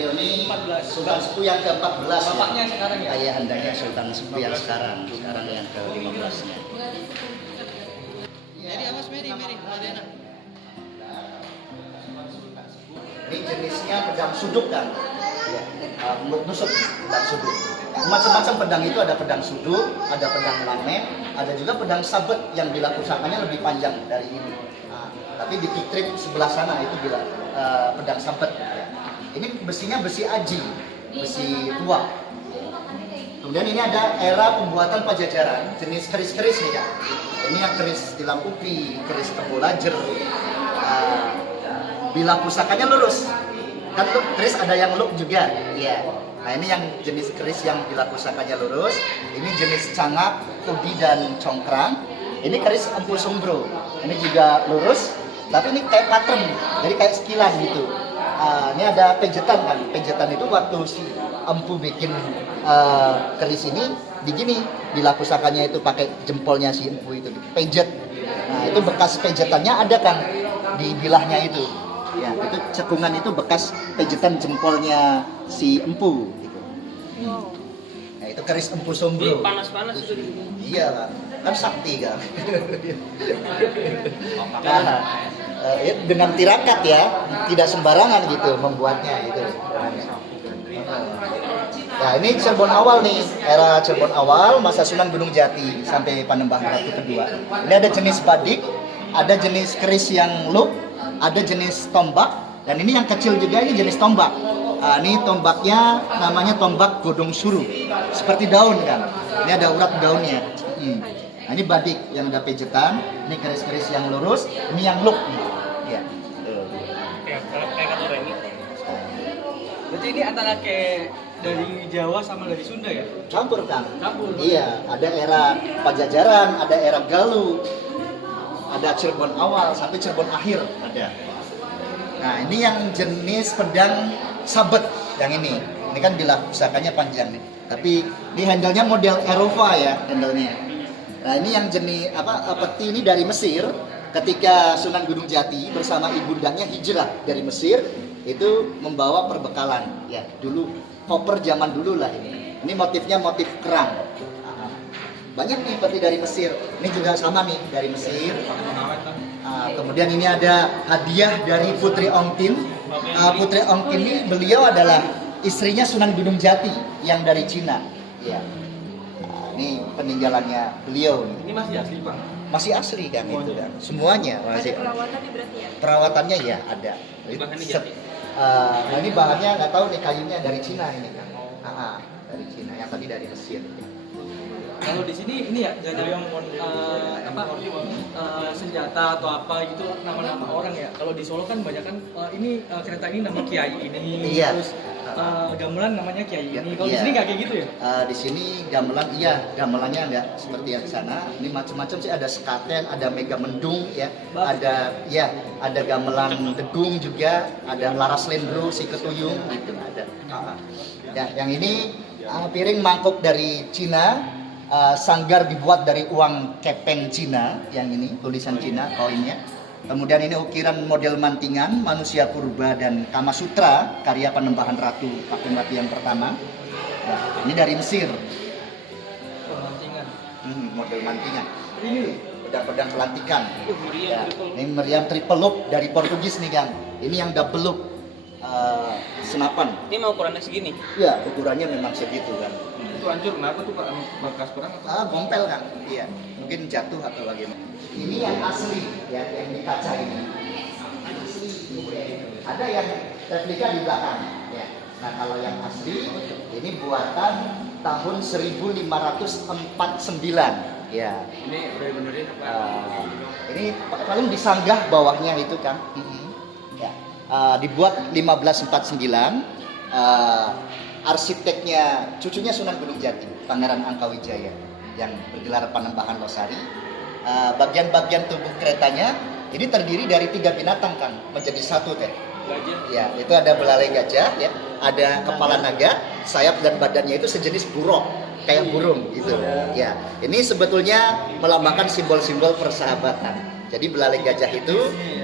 beliau ini 14. Sultan Sepuh yang ke-14. Bapaknya sekarang ya? Ayah andanya Sultan Sepuh yang sekarang yang ke-15-nya. Mary, awas Mary, Mariana. Ini jenisnya pedang suduk kan? Ya, nusuk pedang suduk. Macam-macam pedang itu ada pedang suduk, ada pedang lamek, ada juga pedang sabet yang bila pusakanya lebih panjang dari ini. Nah, tapi di Pitrip sebelah sana itu bila pedang sabet. Ya. Ini besinya besi aji, besi tua. Kemudian ini ada era pembuatan Pajajaran, jenis keris-keris nih kan. Ini yang keris tilam upi, keris kebolajer. Bila pusakanya lurus, kan look keris ada yang look juga. Iya. Nah ini yang jenis keris yang bila pusakanya lurus. Ini jenis cangak, kudi dan congkrang. Ini keris empu sumbro. Ini juga lurus, tapi ini kayak pattern, jadi kayak sekilan gitu. Ini ada pejetan kan. Pejetan itu waktu si empu bikin keris ini begini, bila pusakanya itu pakai jempolnya si empu itu pejet. Nah itu bekas pejetannya ada kan di bilahnya itu. Ya, itu cekungan itu bekas pejetan jempolnya si empu gitu. Nah, itu keris empu sombro. Panas-panas itu di sini. Iya kan sakti kan. Nah, dengan tirakat ya, tidak sembarangan gitu membuatnya gitu. Nah, ini Cirebon awal nih, era Cirebon awal, masa Sunan Gunung Jati sampai Panembahan Ratu kedua. Ini ada jenis badik, ada jenis keris yang loop, ada jenis tombak, dan ini yang kecil juga ini jenis tombak. Nah, ini tombaknya namanya tombak godong suru, seperti daun kan. Ini ada urat daunnya. Nah, ini badik yang ada pejetan, ini keris-keris yang lurus, ini yang loop. Ya. Kayak kata Reni. Berarti ini antara kayak dari Jawa sama dari Sunda ya? Campur kan? Campur. Iya, ada era Pajajaran, ada era Galuh, ada Cirebon awal sampai Cirebon akhir ada. Nah ini yang jenis pedang sabet yang ini. Ini kan bila pusakanya panjang nih. Tapi di handle-nya model Eropa ya handle-nya. Nah ini yang jenis peti ini dari Mesir. Ketika Sunan Gunung Jati bersama ibundanya hijrah dari Mesir itu membawa perbekalan. Ya dulu koper zaman dulu lah ini. Ini motifnya motif kerang. Banyak nih peti dari Mesir. Ini juga sama nih dari Mesir. Kemudian ini ada hadiah dari Putri Ongtin. Putri Ongtin ini beliau adalah istrinya Sunan Gunung Jati yang dari Cina. Ya. Ini peninggalannya beliau. Ini masih asli Pak? Masih asli kan itu kan. Semuanya masih. Ada perawatannya berarti ya? Perawatannya ya ada. Bahannya jati? Nah ini bahannya nggak tahu nih, kayunya dari Cina ini kan. Dari Cina, yang tadi dari Mesir. Kalau di sini ini ya jadi yang senjata atau apa gitu nama-nama orang ya. Kalau di Solo kan banyak kan ini kereta ini nama Kiai ini, Iya. terus gamelan namanya Kiai ini. Kalau Iya. di sini nggak kayak gitu ya? Di sini gamelan gamelannya nggak seperti yang di sana. Ini macam-macam sih, ada sekaten, ada mega mendung ya, ada gamelan degung juga, ada laras lendro, si ketuyung gitu ada. Ya, yang ini piring mangkuk dari Cina. Sanggar dibuat dari uang kepeng Cina, yang ini tulisan Cina koinnya. Kemudian ini ukiran model mantingan, manusia purba dan Kama Sutra karya Panembahan Ratu Pakumbati yang pertama. Nah, ini dari Mesir. Pemancingan. Model mantingan. Ini Pedang-pedang pelantikan. meriam Ya, triple. ini meriam triple loop dari Portugis nih Kang. Ini yang double loop senapan. Ini mau ukurannya segini? Ya, ukurannya memang segitu kan. Itu hancur kenapa tuh Pak? Bekas kurang atau? Gompel kan, iya, mungkin jatuh atau bagaimana. Ini yang asli, ya, yang di kaca ini. Ada yang replika di belakang, ya. Nah kalau yang asli, ini buatan tahun 1549, ya. Ini udah benerin apa? Ini paling disanggah bawahnya itu kan, ya. Dibuat 1549. Arsiteknya cucunya Sunan Gunung Jati, Pangeran Angkawijaya yang bergelar Panembahan Losari. Bagian-bagian tubuh keretanya ini terdiri dari 3 binatang kan, menjadi satu teh. Gajah. Ya, itu ada belalai gajah ya, ada kepala naga, sayap dan badannya itu sejenis burung, kayak burung gitu. Ya, ini sebetulnya melambangkan simbol-simbol persahabatan. Jadi belalai gajah itu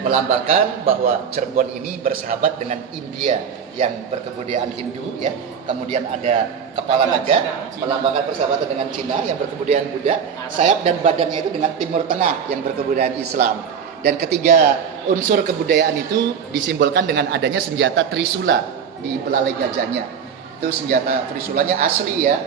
melambangkan bahwa Cirebon ini bersahabat dengan India yang berkebudayaan Hindu ya. Kemudian ada kepala naga melambangkan persahabatan dengan Cina yang berkebudayaan Buddha. Sayap dan badannya itu dengan Timur Tengah yang berkebudayaan Islam. Dan ketiga unsur kebudayaan itu disimbolkan dengan adanya senjata trisula di belalai gajahnya. Itu senjata trisulanya asli ya,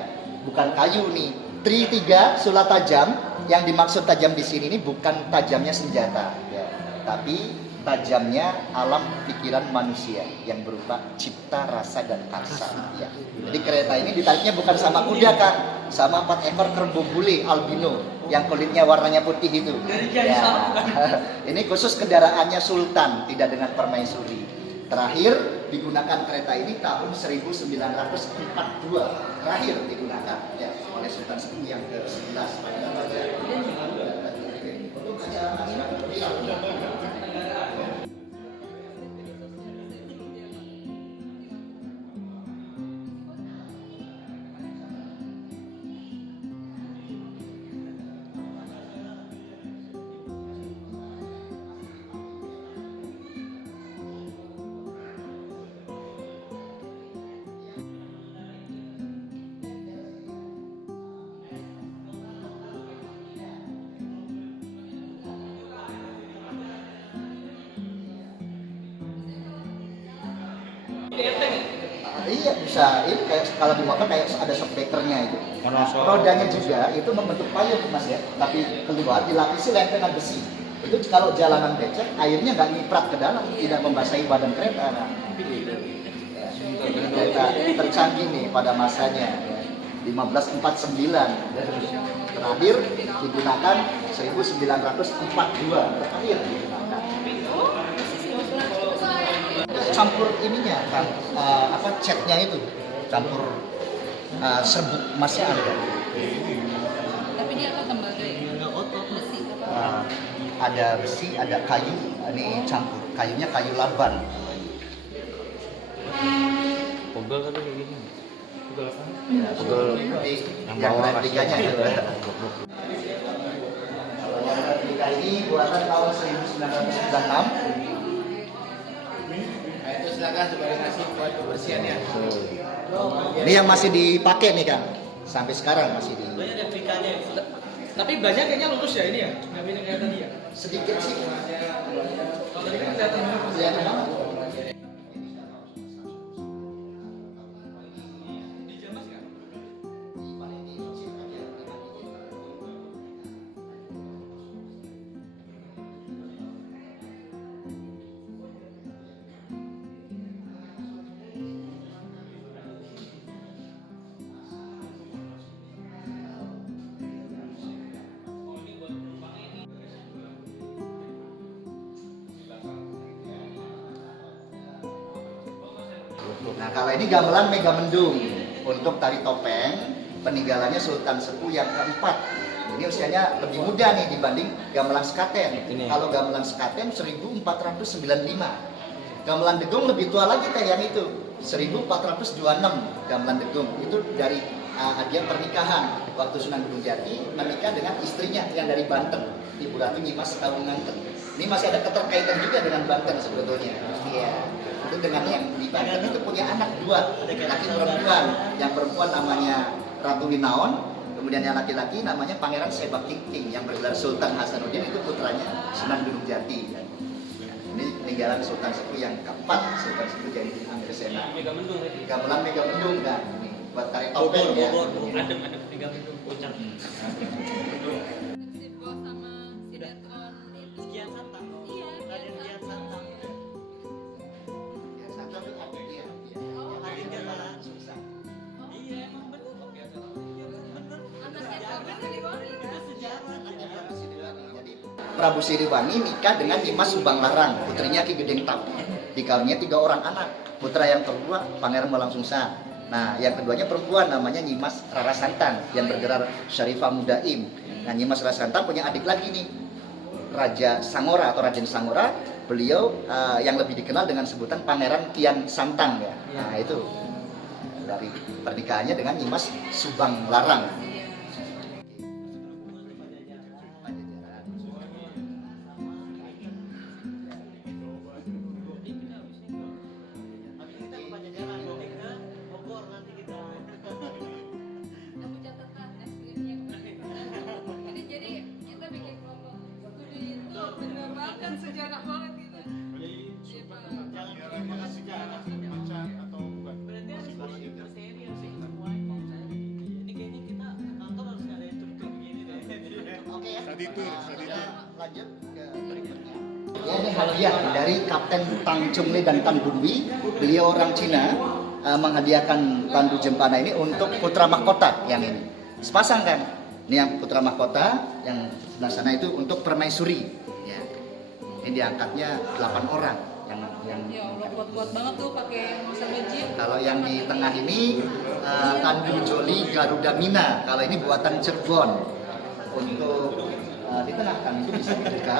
bukan kayu nih. Tri 3 sula tajam, yang dimaksud tajam di sini ini bukan tajamnya senjata ya, tapi tajamnya alam pikiran manusia yang berupa cipta, rasa dan karsa ya. Jadi kereta ini ditariknya bukan sama kuda Kak, sama 4 ekor kerbau bule albino yang kulitnya warnanya putih itu. Ya. Ini khusus kendaraannya sultan, tidak dengan permaisuri. Terakhir digunakan kereta ini tahun 1942, terakhir digunakan ya oleh Sultan Sepuh yang ke-11 pada Raja. Iya bisa, ini kayak kalau di motor kayak ada shockbreakernya itu. Nah, rodanya juga itu membentuk payung Mas ya, tapi keluar dilapisi lempengan besi. Itu kalau jalanan becek, airnya nggak nyiprat ke dalam, tidak membasahi badan kereta. Nah, kereta tercanggih nih pada masanya ya. 1549 terakhir digunakan 1942 terakhir digunakan. Campur ininya kan catnya itu campur serbuk emasnya ada. Tapi dia apa tembaga ya? Besi apa? Ada besi, ada kayu, ini campur. Kayunya kayu laban. Pegel tapi kayak gini. Pegel apa? Ya, pegel yang replikanya itu. Kalau yang replika ini buatan tahun 1996. Nah, itu silakan sebagai nasi buat kebersihan ya. Ini yang masih dipakai nih kan, sampai sekarang masih di. Banyak replikanya. Tapi banyak kayaknya lurus ya ini ya, nggak beda kayak tadi ya. Sedikit sih. Kalau tadi kan kelihatan banget. Kelihatan banget. Dijamas nggak? Nah kalau ini gamelan Megamendung untuk tari topeng peninggalannya Sultan Sepuh yang keempat. Ini usianya lebih muda nih dibanding gamelan Sekaten. Kalau gamelan Sekaten 1495. Gamelan Degung lebih tua lagi kayak yang itu 1426 gamelan Degung. Itu dari hadiah pernikahan waktu Sunan Gunung Jati menikah dengan istrinya yang dari Banten, Ibu Ratu Nyimas Kawunganten. Ini masih ada keterkaitan juga dengan Banten sebetulnya. Iya. Itu dengan yang di Banten itu punya anak 2, laki perempuan. Yang perempuan namanya Ratu Winaon, kemudian yang laki-laki namanya Pangeran Sebak Tingting yang bergelar Sultan Hasanuddin, itu putranya Sunan Gunung Jati. Ini peninggalan Sultan Sepuh yang keempat, Sultan Sepuh Jainuddin Anggersena. Gamelan Megamendung kan, ini buat tari topeng ya. Adem Megamendung puncak. Simbol sama sinetron itu. Kian Santang. Iya, Raden Kian Santang. Satu itu ada dia. Ada Balang Sungsang. Iya emang bener kok Kian Santang. Bener. Anaknya Prabu Siliwangi kan? Jadi Prabu Siliwangi nikah dengan Dimas Subang Larang, putrinya Ki Gedeng Tap. Dikaruniai 3 orang anak. Putra yang kedua Pangeran Balang Sungsang. Nah, yang keduanya perempuan namanya Nyimas Rara Santang yang bergelar Syarifah Mudaim. Nah, Nyimas Rara Santang punya adik lagi nih, Raja Sangora atau Raden Sangora. Beliau yang lebih dikenal dengan sebutan Pangeran Kian Santang ya. Nah, itu dari pernikahannya dengan Nyimas Subang Larang. kan sejarah banget gitu. Iya, Pak. Berarti harus serius sih semuanya. Ini kayaknya kita kantor harus ada tur begini deh. Oke ya. Study tour, study tour. Lanjut ke berikutnya. Ya, ini hadiah dari Kapten Tang Chungli dan Tan Bunwi. Beliau orang Cina menghadiahkan tandu jempana ini untuk putra mahkota yang ini. Sepasang kan? Ini yang putra mahkota, yang sebelah sana itu untuk permaisuri. Ya. Ini diangkatnya 8 orang yang Ya Allah, kuat-kuat banget tuh pakai sama jeep. kalau yang di tengah ini Tandu Joli Garuda Mina. Kalau ini buatan Cirebon. Untuk di tengah kan itu bisa dibuka.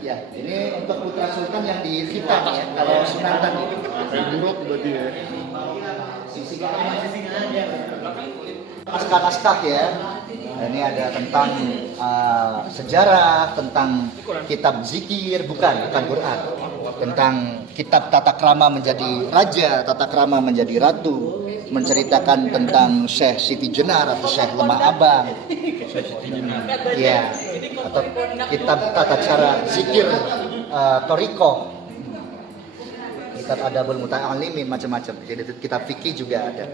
Ya, ini untuk putra sultan yang di hitam ya. Kalau sunatan itu Buruk berarti ya. naskah-naskah ya. Ini ada tentang sejarah, tentang kitab zikir, bukan Quran. Tentang kitab tata krama menjadi raja, tata krama menjadi ratu, menceritakan tentang Syekh Siti Jenar atau Syekh Lemah Abang. Ya, atau kitab tata cara zikir Toriko. Kitab Adabul Muta'alimin macam-macam. Jadi kitab fikih juga ada.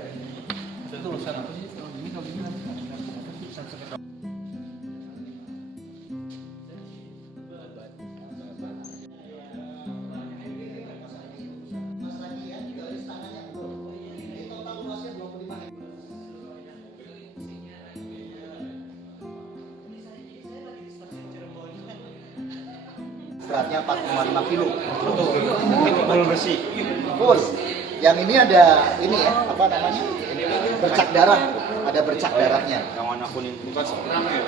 Beratnya 4,5 kilo. Full bersih. Full. Yang ini ada ini ya, apa namanya? Bercak darah. Ada bercak darahnya. Yang warna kuning. Bukan seperang ya.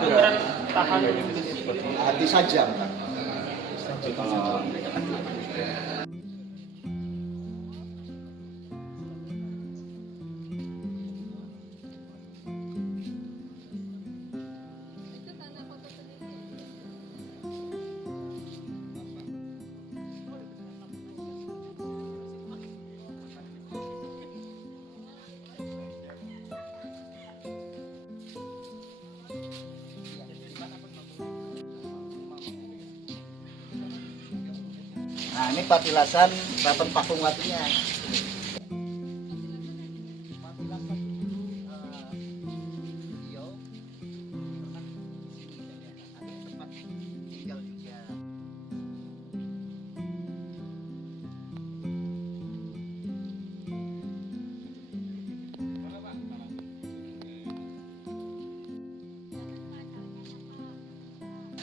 Beneran tahan gitu. Hati saja. Kalau Itu tanda foto sendiri. Nah, ini patilasan Raton Pakungwatinya.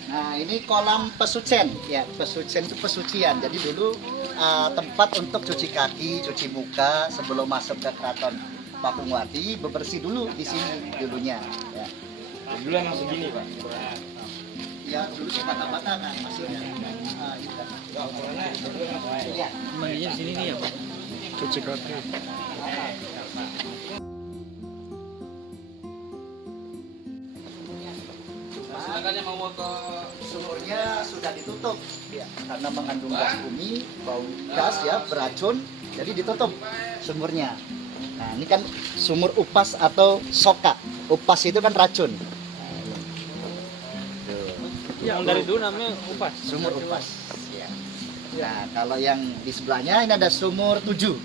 Nah, ini kolam pesucen, ya pesucen itu pesucian. Jadi dulu tempat untuk cuci kaki, cuci muka sebelum masuk ke Keraton Pakungwati, bebersih dulu di sini dulunya. Ya, dulu emang segini pak. ya dulu sih bata-bata kan masih. Iya. Mandinya di sini nih ya, Pak. Cuci kaki. Silakan yang mau ke Sumurnya sudah ditutup ya, karena mengandung gas bumi, bau gas ya, beracun, jadi ditutup sumurnya. Nah, ini kan sumur upas atau soka. Upas itu kan racun. yang dari dulu namanya upas. Sumur upas. Ya. Nah, kalau yang di sebelahnya ini ada sumur 7.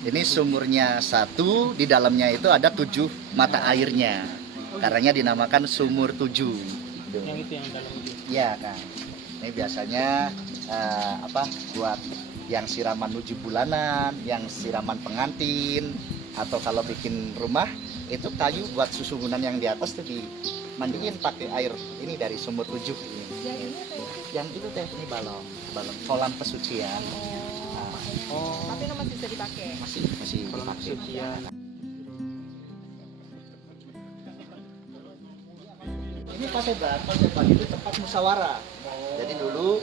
Ini sumurnya 1, di dalamnya itu ada 7 mata airnya. Karenanya dinamakan sumur 7. Yang itu yang dalam itu. Iya kan. Ini biasanya buat yang siraman 7 bulanan, yang siraman pengantin, atau kalau bikin rumah itu kayu buat susuhunan yang di atas tuh dimandiin pakai air ini dari sumur 7 ini. Yang ini apa itu? Yang itu teh ini balon kolam pesucian. Tapi itu masih bisa dipakai. Masih dipakai. Ini Paseban itu tempat musyawarah. Jadi dulu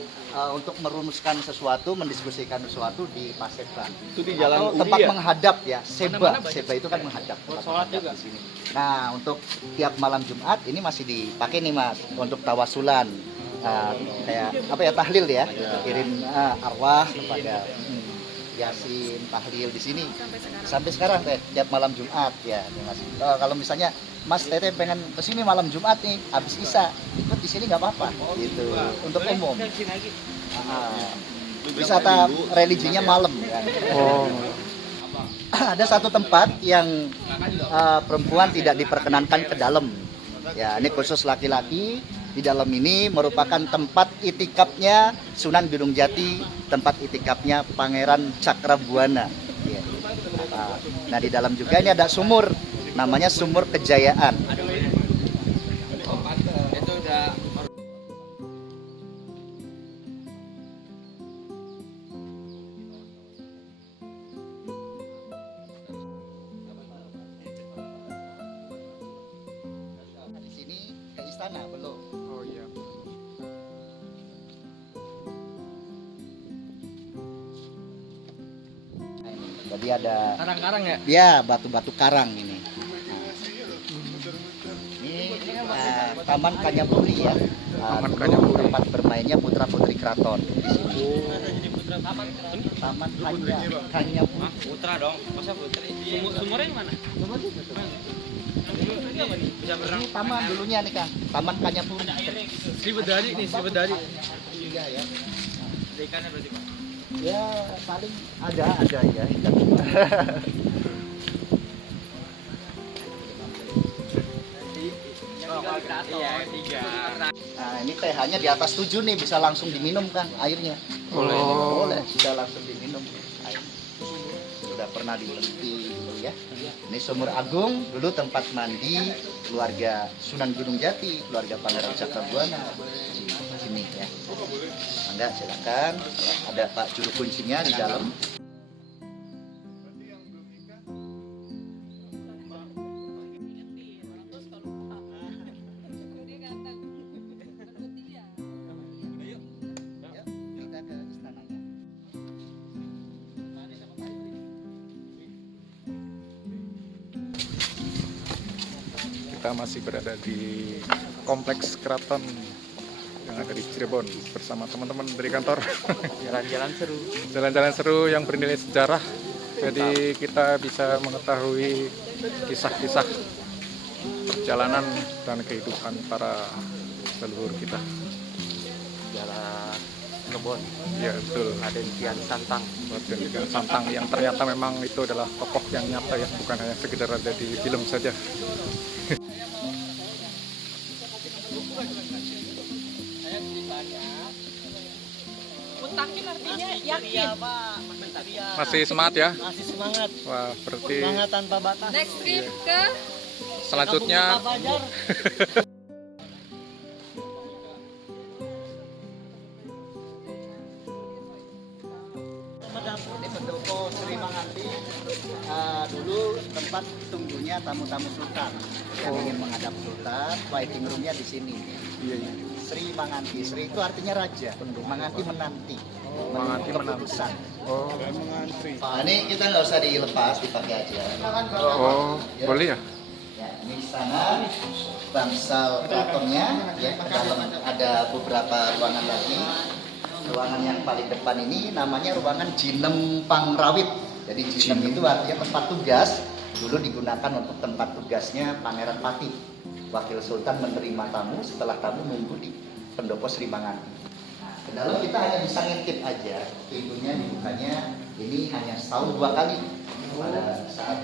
untuk merumuskan sesuatu, mendiskusikan sesuatu di Paseban. Itu di Jalan Atau Uri tempat ya? menghadap ya, seba. Mana-mana banyak. Seba itu kan menghadap. tempat sholat menghadap juga. di sini. Nah, untuk tiap malam Jumat ini masih dipakai nih Mas untuk tawasulan. Kayak apa ya, tahlil ya. Kirim arwah kepada Yasin, tahlil di sini. Sampai sekarang. Sampai sekarang teh tiap malam Jumat ya, Mas. Kalau misalnya Mas Tete pengen kesini malam Jumat nih, habis Isya, ikut di sini nggak apa-apa, gitu. Untuk umum. Ah, wisata religinya malam. Kan? Oh. Ada satu tempat yang perempuan tidak diperkenankan ke dalam. Ya, ini khusus laki-laki. Di dalam ini merupakan tempat itikafnya Sunan Gunung Jati, tempat itikafnya Pangeran Cakrabuana. Ya. Nah, di dalam juga ini ada sumur, namanya Sumur Kejayaan. Itu udah Di sini ke istana belum. Oh iya. Nah, ini. Jadi ada karang-karang ya. ya batu-batu karang ini. Ini Taman Kanyapuri ya. Taman Dulu Kanyapuri. tempat bermainnya putra-putri keraton di sini. Taman Kanyapuri. Putra dong. Masa putri? Sumurnya yang mana? Ini taman dulunya nih Kang. Taman Kanyapuri. Sri Bedari nih, Sri Bedari. Iya ya. Ikannya berarti Pak. Ya paling ada ya ikan. Iya, 3. Nah ini TH-nya di atas 7 nih, bisa langsung diminum kan airnya. Boleh, bisa langsung diminum air. Sudah pernah diberhenti dulu ya. Ini Sumur Agung, dulu tempat mandi keluarga Sunan Gunung Jati, keluarga Pangeran Cakrabuana. Sini ya. Anda silakan, ada Pak Juru Kuncinya di dalam. Ya, kita ke istananya. Kita masih berada di kompleks keraton yang ada di Cirebon bersama teman-teman dari kantor. Jalan-jalan seru. Jalan-jalan seru yang bernilai sejarah. Jadi kita bisa mengetahui kisah-kisah perjalanan dan kehidupan para leluhur kita. Jalan kebon. Ya betul. Raden Kian Santang. Raden Kian Santang yang ternyata memang itu adalah tokoh yang nyata ya, bukan hanya sekedar ada di film saja. Mutakin artinya yakin. Masih semangat ya? Masih semangat. Wah, berarti Semangat tanpa batas. Next trip ke selanjutnya Fajar. Ini pendopo Sri Manganti, dulu tempat tunggunya tamu-tamu sultan yang ingin menghadap sultan. Waiting roomnya di sini. iya, iya. Sri Manganti, Sri itu artinya raja, Manganti menanti, Manganti menunggu keputusan. Oh, Nah, ini kita nggak usah dilepas, dipakai aja. oh, boleh ya? Ya, ini istana bangsal keratonnya, ya ke dalam ada beberapa ruangan lagi. Ruangan yang paling depan ini namanya ruangan Jinem Pangrawit. Jadi Jinem itu artinya tempat tugas. Dulu digunakan untuk tempat tugasnya Pangeran Pati. Wakil Sultan menerima tamu, setelah tamu nunggu di pendopo Sri Manganti. Nah, ke dalam kita hanya bisa ngintip aja. Pintunya dibukanya ini hanya setahun 2 kali. Pada saat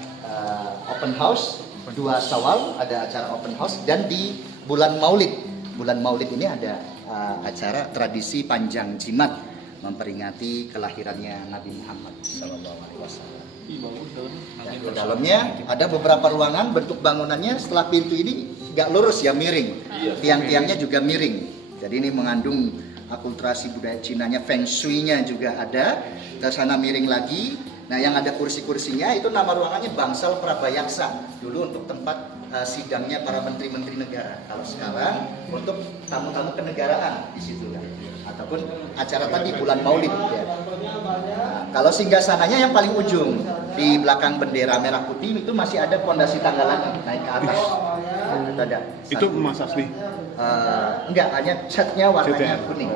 open house 2 Syawal ada acara open house, dan di bulan Maulid. Bulan Maulid ini ada acara tradisi panjang jimat memperingati kelahirannya Nabi Muhammad SAW. Dan ke dalamnya ada beberapa ruangan, bentuk bangunannya setelah pintu ini nggak lurus ya, miring. Tiang-tiangnya juga miring. Jadi ini mengandung akulturasi budaya Cinanya, Feng Shui-nya juga ada. Ke sana miring lagi. Nah, yang ada kursi-kursinya itu nama ruangannya Bangsal Prabayaksa. Dulu untuk tempat sidangnya para menteri-menteri negara. Kalau sekarang untuk tamu-tamu kenegaraan di situ kan. Ataupun acara tadi bulan Maulid ya. Nah, kalau singgasananya yang paling ujung di belakang bendera merah putih itu masih ada pondasi tangga lagi naik ke atas. Itu ada. Itu emas asli. Enggak, hanya catnya warnanya kuning.